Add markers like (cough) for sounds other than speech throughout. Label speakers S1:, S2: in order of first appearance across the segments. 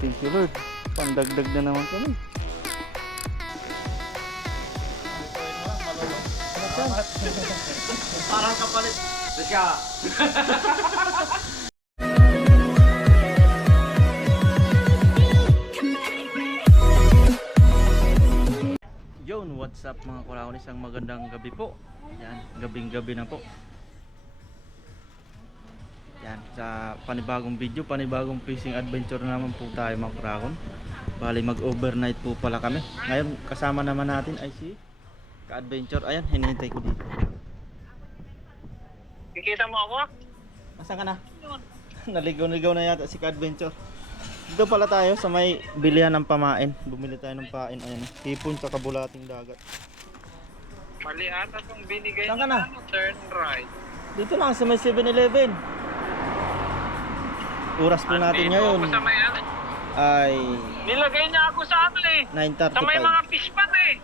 S1: thank you Lord. Pandagdag na naman kami.
S2: Parang kapalit. Siya.
S1: Yun, what's up mga kurakon? Isang magandang gabi po. Yan, gabing gabi na po. Yan, sa panibagong video, panibagong fishing adventure naman po tayo mga kurakon. Bali mag-overnight po pala kami. Ngayon, kasama naman natin ay si ka-adventure. Ayan, hinihintay ko dito.
S2: Kikita mo ako?
S1: Nasaan ka na? (laughs) Naligaw-ligaw na yata si ka-adventure. Dito pala tayo sa may bilihan ng pamain. Bumili tayo ng pain. Ayan, hipon sa kabulating dagat.
S2: Mali ata itong binigay
S1: Saan ka na?
S2: ano, turn right.
S1: Dito lang sa may 7-Eleven. Oras po natin
S2: Andito
S1: ngayon
S2: Ako sa may ano.
S1: ay
S2: Nilagay niya ako sa ano eh. Sa may
S1: 9.35.
S2: mga fish pan eh.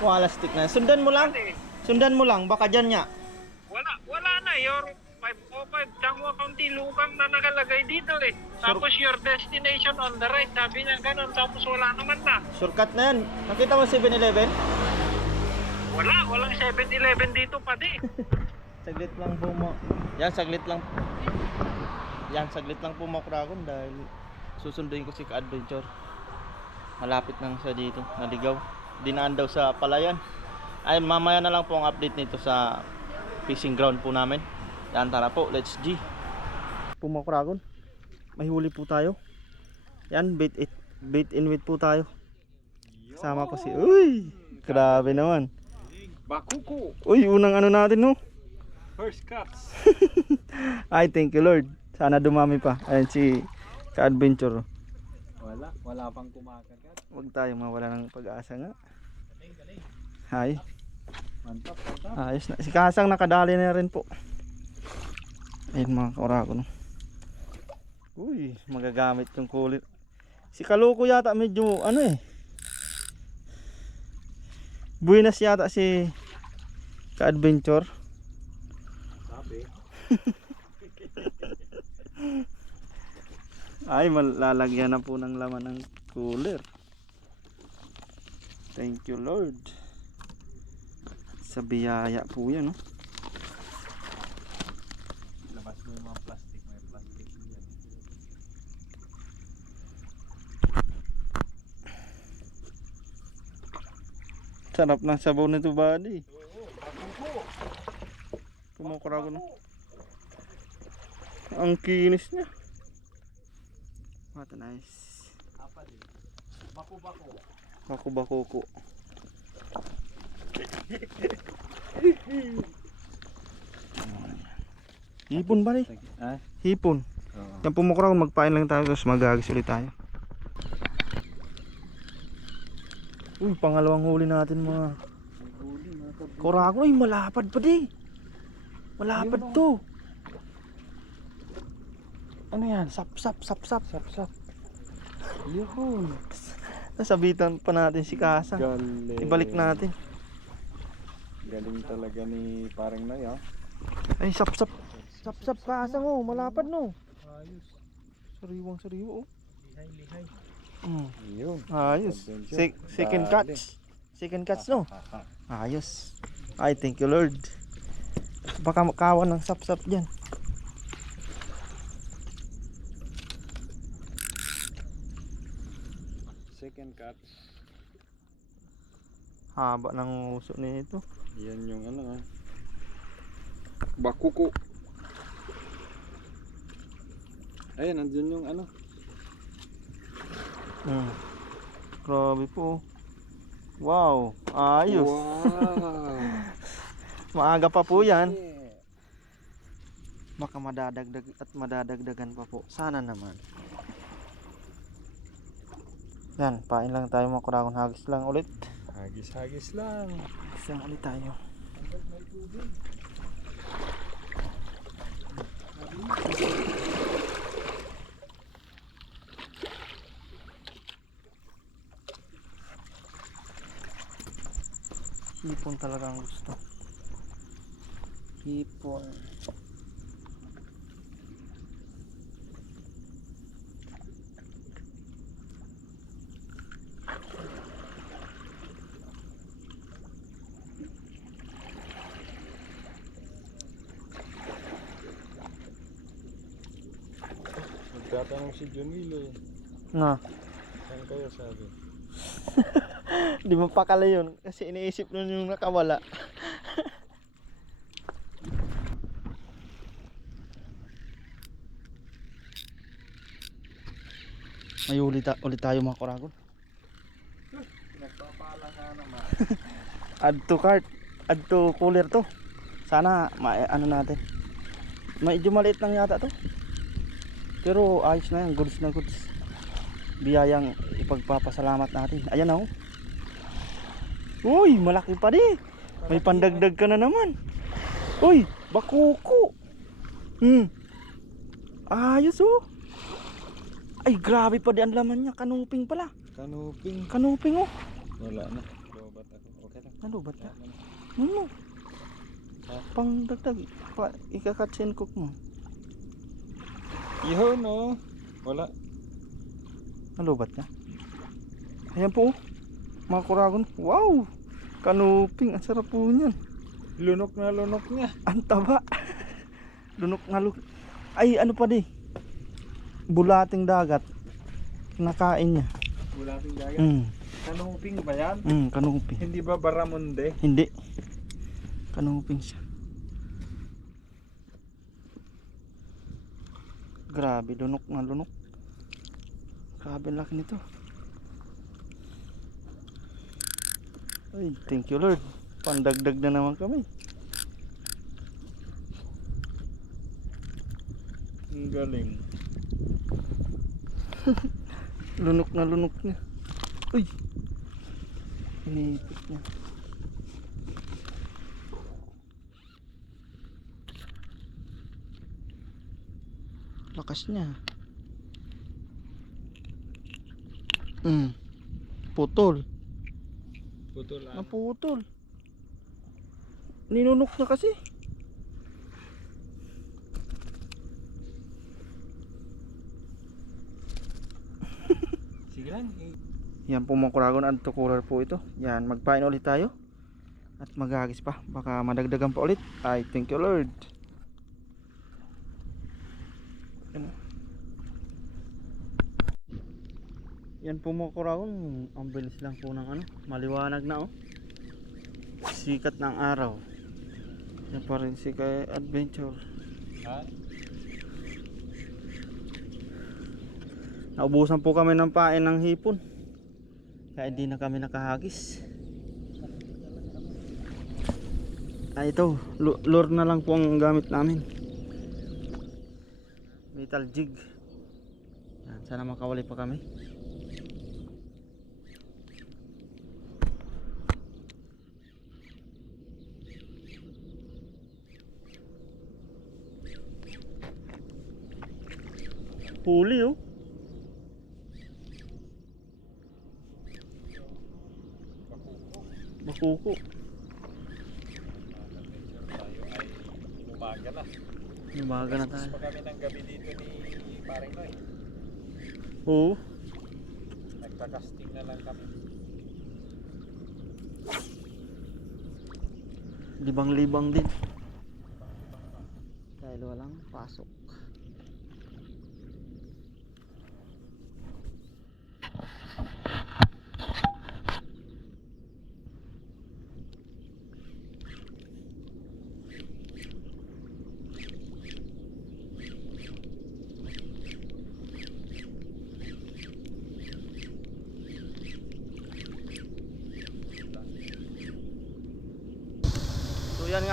S1: Wala stick na. Sundan mo lang.
S2: Pati.
S1: Sundan mo lang. Baka dyan niya.
S2: Wala, wala na. Your 505 Changwa County Lukang na nakalagay dito eh. Tapos your destination on the right. Sabi niya ganun. Tapos wala naman na.
S1: Shortcut na yan. Nakita mo 7-Eleven?
S2: Wala. Walang 7-Eleven dito pa di. (laughs)
S1: Saglit lang po mo. Yan, saglit lang. Yan, saglit lang po mo Kragon dahil susunduin ko si ka-adventure. Malapit lang siya dito. Naligaw. Dinaan daw sa palayan. Ay, mamaya na lang po ang update nito sa fishing ground po namin. Yan, tara po. Let's G. Po mo Kragon. May huli po tayo. Yan, bait, it, bait in with po tayo. Kasama ko si... Uy! Grabe naman.
S2: Bakuko.
S1: Uy, unang ano natin no?
S2: First cuts. (laughs)
S1: Ay, thank you Lord. Sana dumami pa. Ayan si ka-adventure.
S2: Wala. Wala pang kumakagat.
S1: Huwag tayo mawala ng pag-asa nga. Hay,
S2: Mantap, mantap.
S1: ayos na. Si Kasang nakadali na rin po. Ayun mga kaurako no. Uy, magagamit yung kulit. Si Kaluko yata medyo ano eh. Buenas yata si ka-adventure.
S2: Sabi. (laughs)
S1: Ay, malalagyan na po ng laman ng cooler. Thank you, Lord. Sa biyaya po yan, no?
S2: Labas mo yung mga plastic. May plastic yan.
S1: Sarap ng sabaw nito, buddy. Kumukura ko na. Ang kinis niya. What a nice.
S2: Apa din? Bako-bako.
S1: Baku-bakuko. Hipon ba rin?
S2: Ah?
S1: Hipon.
S2: Oo.
S1: Yan pumukura ko, magpain lang tayo tapos magagis ulit tayo. Uy, pangalawang huli natin mga
S2: Huli mga
S1: Kurako, ay malapad pa di. Malapad
S2: Yun, oh.
S1: to. Ano yan? Sap, sap, sap, sap.
S2: Sap, sap. Yun.
S1: Nasabitan pa natin si Kasa.
S2: Galing.
S1: Ibalik natin.
S2: Galing talaga ni parang na ya.
S1: Ay, sap, sap. Sap, sap, Kasa mo. Malapad no.
S2: Ayos.
S1: Sariwang sariwa oh.
S2: Lihay, lihay.
S1: Mm.
S2: Yun.
S1: Ayos. Sek- second catch. Second catch no. Ayos. Ay, thank you Lord. Baka makawan ng sap-sap dyan.
S2: Catch.
S1: Haba ng uso nito.
S2: Yan yung ano ah. Bakuko. Ayun, nandun yung ano.
S1: Mm. Grabe po. Wow. Ayos.
S2: Wow. (laughs)
S1: Maaga pa po yan. Baka madadagdag at madadagdagan pa po. Sana naman. Yan, pain lang tayo mga kurakon. Hagis lang ulit.
S2: Hagis-hagis lang.
S1: Hagis lang ulit tayo. Hipon talaga ang gusto. Hipon.
S3: Nagtatanong si Junilo eh.
S1: Nga.
S3: Saan kaya sabi? (laughs)
S1: Di mo pakala yun. Kasi iniisip nun yung nakawala. (laughs) May ulit, ta- ulit tayo mga kuragon.
S3: Nagpapala ka naman.
S1: Add to cart. Add to cooler to. Sana ma ano natin. Medyo maliit lang yata to. Pero ayos na yan. Goods na goods. Biyayang ipagpapasalamat natin. Ayan na oh. Uy, malaki pa di. May pandagdag ka na naman. Uy, bakuko. Hmm. Ayos oh. Ay, grabe pa di ang laman niya. Kanuping pala.
S3: Kanuping.
S1: Kanuping oh.
S3: Wala na. Lobat ako. Okay lang.
S1: Nalubat
S3: na.
S1: Ano?
S3: Ha?
S1: Pang dagdag. Pa, ikakatsin cook mo.
S3: Yun oh. Wala.
S1: Nalubat ka? Ayan po. oh. Mga kuragon. Wow! Kanuping. Ang sarap po niyan.
S3: Lunok na lunok niya.
S1: Ang taba. Lunok nga luk. Ay, ano pa di? Bulating dagat. Nakain niya.
S3: Wala ting dagat.
S1: Mm,
S3: Kanuping ba yan?
S1: mm, kanuping.
S3: Hindi ba baramunde?
S1: Hindi. Kanuping siya. Grabe, lunok na lunok. Grabe laki nito. Ay, thank you Lord. Pandagdag na naman kami.
S3: Ang galing. (laughs)
S1: Lunok na lunok niya. Uy! Inipit niya. Lakas niya. Hmm. Putol.
S3: Putol ah.
S1: Naputol. Ninunok na kasi. (laughs)
S3: Sige lang. eh.
S1: Yan po mga kuragon at cooler po ito. Yan, magpain ulit tayo. At maghagis pa. Baka madagdagan pa ulit. Ay, thank you Lord. Yan. Yan po mga kuragon. Ang bilis lang po ng ano. Maliwanag na oh. Sikat ng araw. Yan pa rin si kay Adventure.
S3: Ha?
S1: Naubusan po kami ng pain ng hipon. Kaya hindi na kami nakahagis. Ah, ito, lu- lure na lang po ang gamit namin. Metal jig. Yan, sana makawali pa kami. Huli oh. Makuko.
S3: Inumaga na.
S1: Lumaga na tayo.
S3: Kami ng gabi dito ni Paring Noy.
S1: Oo.
S3: Nagka-casting na lang kami.
S1: Libang-libang din. Dahil walang pasok.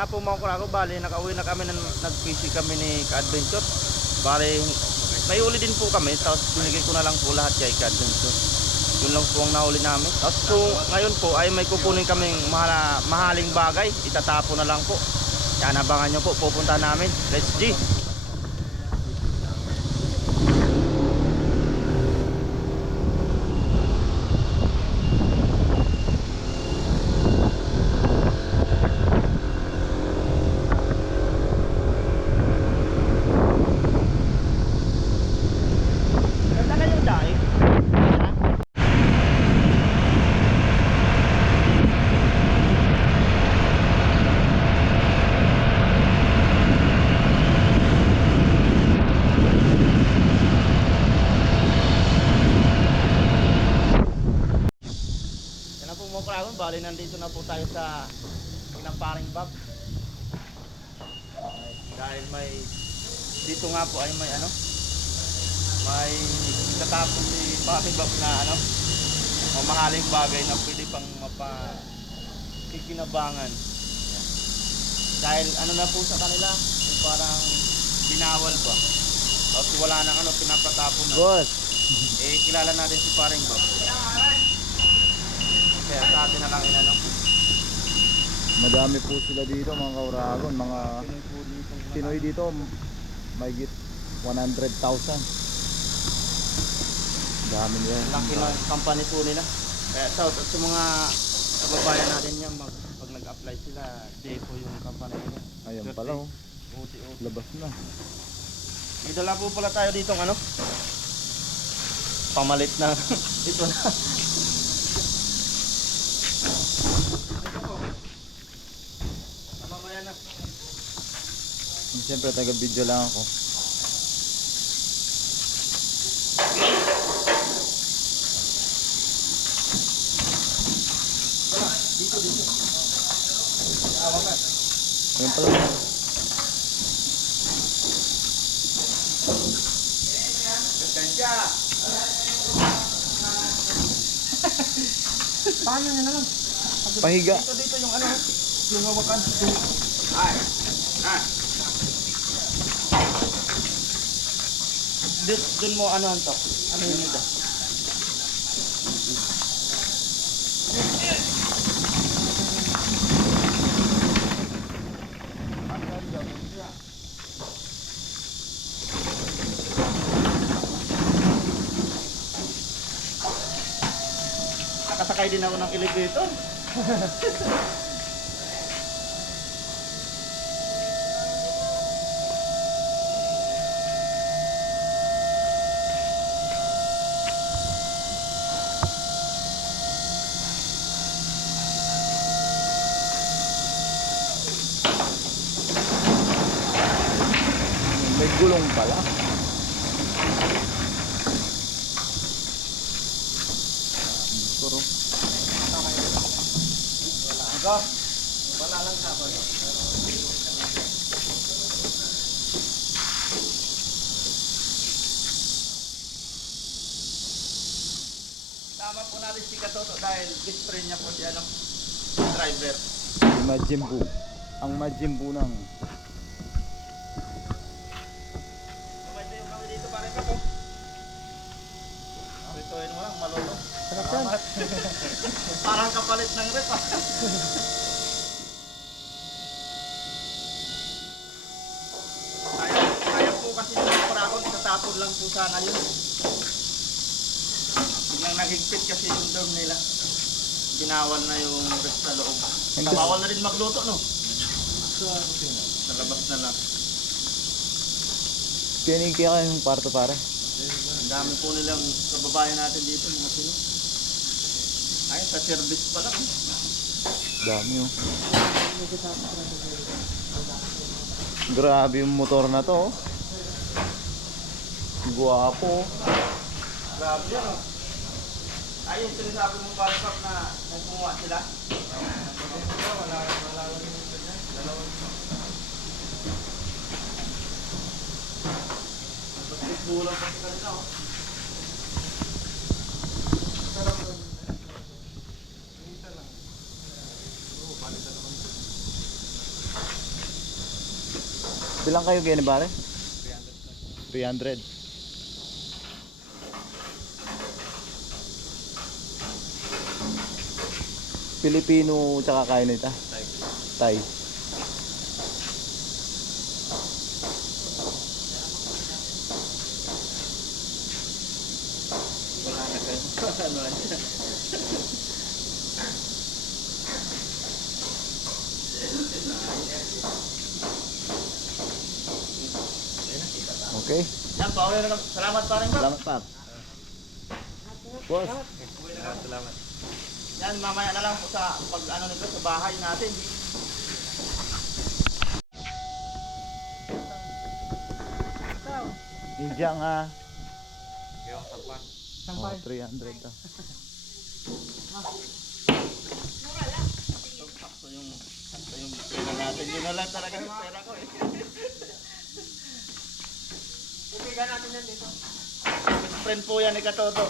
S1: Nga po mga kurago, bali nakauwi na kami, nag- nag-fishing kami ni Ka-Adventure. Bali, may din po kami, tapos binigay ko na lang po lahat kay Ka-Adventure. Yun lang po ang nahuli namin. Tapos po, ngayon po ay may kukunin kaming mahala, mahaling bagay, itatapo na lang po. Yan, abangan nyo po, pupunta namin. Let's G! Ganda na yung dahil. Bali nandito na po tayo sa pinaparing Bob. Dahil may dito nga po ay may ano may katapos si Paring Bob na ano mamahaling bagay na pwede pang mapa kikinabangan. Yan. Dahil ano na po sa kanila, yung parang binawal ba? Tapos wala nang ano, pinapatapon na.
S4: Boss,
S1: Eh, kilala natin si Paring Bob. Kaya sa atin na lang inano.
S4: madami po sila dito mga kauragon. Mga
S1: Pinoy po dito.
S4: May git 100,000. Dami nila.
S1: Laki na company po nila. Kaya shout out sa mga kababayan natin yan. Mag, pag nag-apply sila, Depo yung company nila.
S4: Ayan pala oh,
S1: Uti, uti.
S4: labas na.
S1: May dala po pala tayo dito ano? Pamalit na. (laughs) Ito na. Ito po. Mamaya na.
S4: Siyempre taga-video lang ako.
S1: Dito, dito. Awa ka.
S4: Ayan pala.
S1: Ganda. Paano niya naman?
S4: Pahiga.
S1: Dito, dito yung ano. Yung hawakan. Ay. Dun, dun mo ano to? Ano yun ito? Nakasakay din ako ng elevator. (laughs)
S4: gulong pala. Pero
S1: Ikaw, wala lang sa. Tama po natin si Katoto dahil best niya po si ano, driver.
S4: si Majimbu. Ang Majimbu ng
S1: Sabay tayo kami dito pare ka po. Rituin mo lang, malolo.
S4: Sarap yan. (laughs)
S1: Parang kapalit ng rep ah. Kaya, kaya po kasi ng parakot, tatapon lang po sana yun. Biglang naghigpit kasi yung dorm nila. Binawal na yung rep sa loob. Bawal na rin magluto, no? Sa labas na lang.
S4: Piniki ka yung kwarto pare.
S1: Ang dami po nilang kababayan natin dito, mga Pino. Ay, sa service pa lang.
S4: Dami oh. Grabe yung motor na to. oh. Guwapo. oh.
S1: Grabe yan, oh. Ay, yung sinasabi mo Kap, na may kumuha sila. Wala, wala ganyan. Dalawang. Basketball lang kasi kanila, oh.
S4: Bilang kayo ganyan pare? 300. Pilipino tsaka kaya nita? Thai.
S1: Wala na (laughs) kayo. ano yan?
S4: Okay.
S1: Yan, pauwi na. Salamat pa rin.
S4: Salamat pa. Boss.
S3: Salamat.
S1: Yan, mamaya na lang po sa pag ano nito sa bahay natin.
S4: Indian ah.
S3: Kaya ang sapan.
S4: Oh, 300 ah.
S1: Sakto yung, sakto yung pera natin. Yun na lang talaga yung pera ko eh.
S2: Bibigyan natin yan dito.
S1: Friend po yan ni Katoto.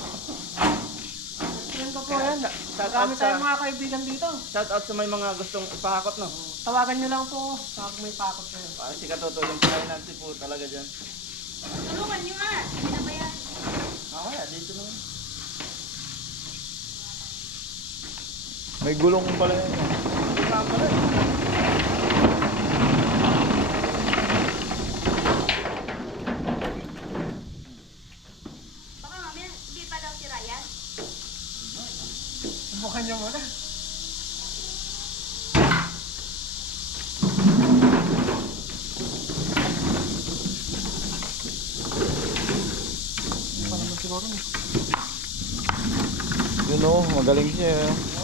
S2: Yan ko po yan.
S1: Shout out sa,
S2: tayong mga kaibigan dito.
S1: shout out sa may mga gustong ipahakot no.
S2: Tawagan nyo lang po pag may pakot kayo.
S1: Ah, si Katoto yung finance po talaga dyan.
S5: Tulungan nyo nga. Hindi na ba yan?
S1: Mamaya, dito naman.
S4: May gulong pala yun.
S1: Dito naman pala eh.
S5: Baka mamaya, hindi pa daw si Ryan.
S2: Subukan nyo muna.
S4: Yun o, magaling siya.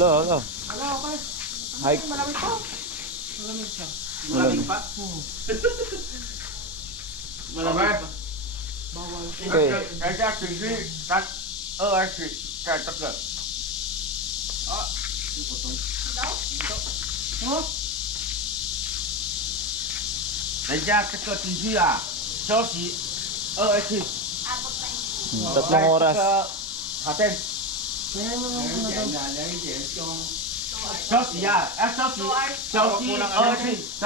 S4: Hala, hala.
S2: Ano, okay.
S4: Hike.
S2: Malamig po. Malamig siya.
S1: Malamig pa? (laughs) Malamig pa.
S2: Bawal.
S4: Okay.
S1: Kaya sige, tak, oh, asi, kaya.
S2: Oh,
S1: Kaya takla tinggi ah. Josi, oh, asi.
S5: Abot pa yun.
S4: Hmm, Tatlong oras.
S1: Haten.
S2: 两件啊，两。小
S1: 徐啊，哎，小徐，小徐二寸对，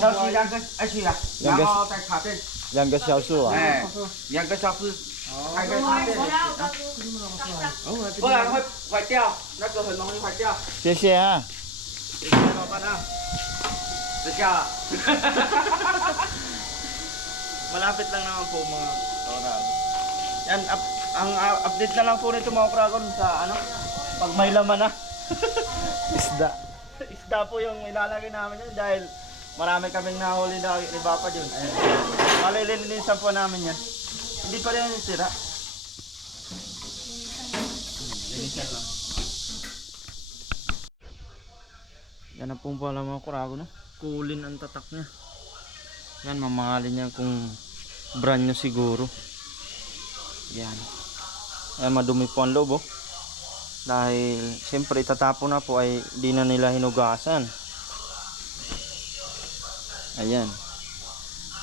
S1: 小徐两个
S4: H 啊，
S1: 两个在卡片，
S4: 两个小数啊，
S1: 哎，两个小
S5: 数，哦。
S1: 不然会坏掉，那个很容易坏掉。
S4: 谢谢。
S1: 谢谢老板啊，(laughs) 谢谢。哈哈哈！哈哈哈！我们那边冷啊，布嘛，对吧？人啊。Ang uh, update na lang po nito mga Kragon sa ano, pag may laman na. (laughs)
S4: Isda.
S1: Isda po yung ilalagay namin yun dahil marami kaming nahuli na ni Papa yun. Malilinisan po namin yan. Hindi pa rin sira. Linisan lang. Yan na pong pala mga kurago no. Kulin ang tatak niya. Yan mamahalin niya kung brand new siguro. Yan. Ayan madumi po ang loob oh. Dahil siyempre itatapon na po ay di na nila hinugasan. Ayan.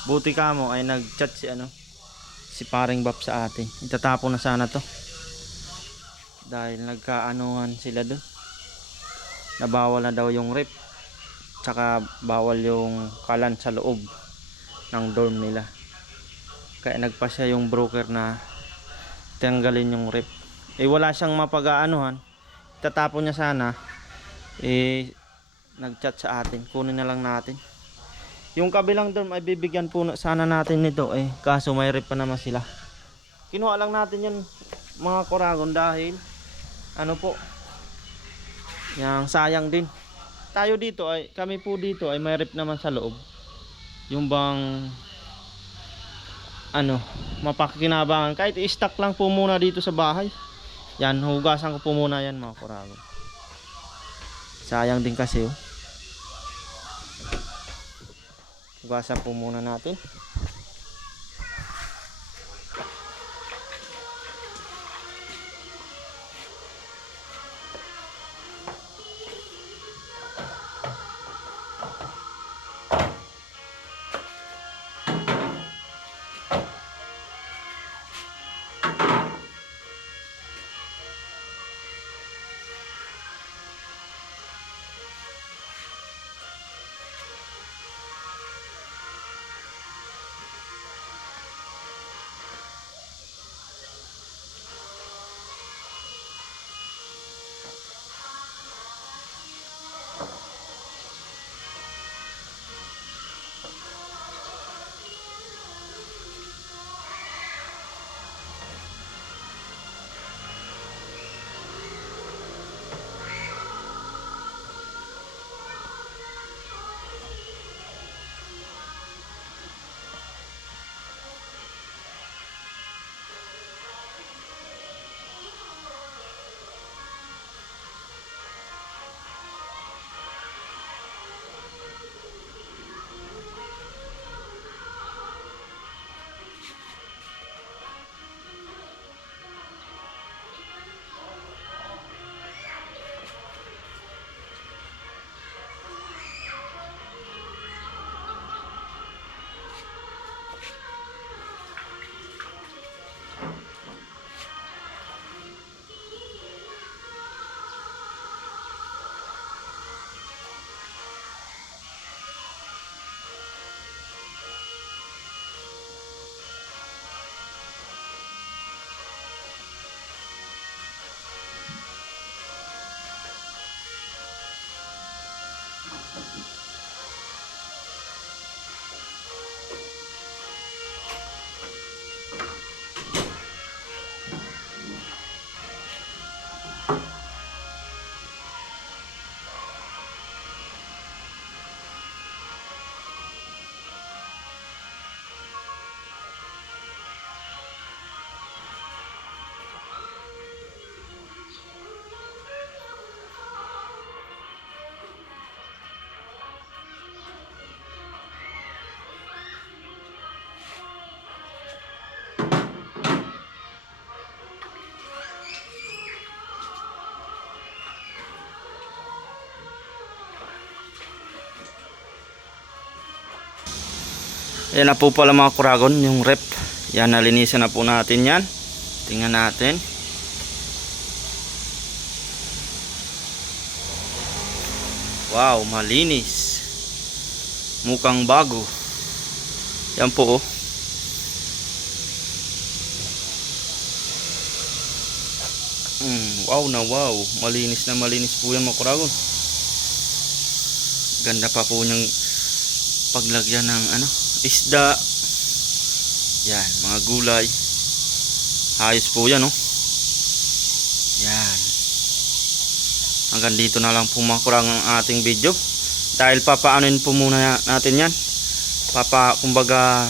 S1: Buti ka mo ay nag-chat si ano si paring bab sa atin. Itatapon na sana to. Dahil nagkaanuhan sila dun. Na bawal na daw yung rip. Tsaka bawal yung kalan sa loob ng dorm nila. Kaya nagpa siya yung broker na tanggalin yung rip. Eh wala siyang mapag-aanuhan. Tatapon niya sana. Eh nag-chat sa atin. Kunin na lang natin. Yung kabilang dorm ay bibigyan po na- sana natin nito eh. Kaso may rip pa naman sila. Kinuha lang natin yan mga koragon dahil ano po yang sayang din. Tayo dito ay kami po dito ay may rip naman sa loob. Yung bang ano, mapakinabangan kahit i-stock lang po muna dito sa bahay. Yan, hugasan ko po muna yan mga koragon. Sayang din kasi oh. Hugasan po muna natin. Ayan na po pala mga kuragon, yung rep. Yan, nalinisan na po natin yan. Tingnan natin. Wow, malinis. Mukhang bago. Yan po oh. Mm, wow na wow. Malinis na malinis po yan mga kuragon. Ganda pa po niyang paglagyan ng ano, isda. Yan, mga gulay. Ayos po yan, oh. Yan. Hanggang dito na lang po mga kurang ang ating video. Dahil papaanoin po muna natin yan. Papa, kumbaga,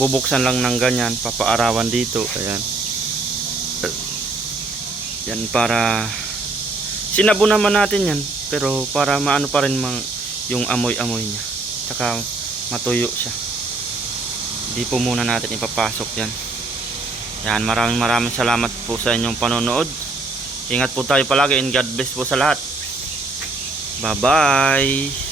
S1: bubuksan lang ng ganyan. Papaarawan dito. Ayan. Yan para sinabo naman natin yan. Pero para maano pa rin mang, yung amoy-amoy niya. Tsaka matuyo siya. Hindi po muna natin ipapasok yan. Yan, maraming maraming salamat po sa inyong panonood. Ingat po tayo palagi and God bless po sa lahat. Bye-bye.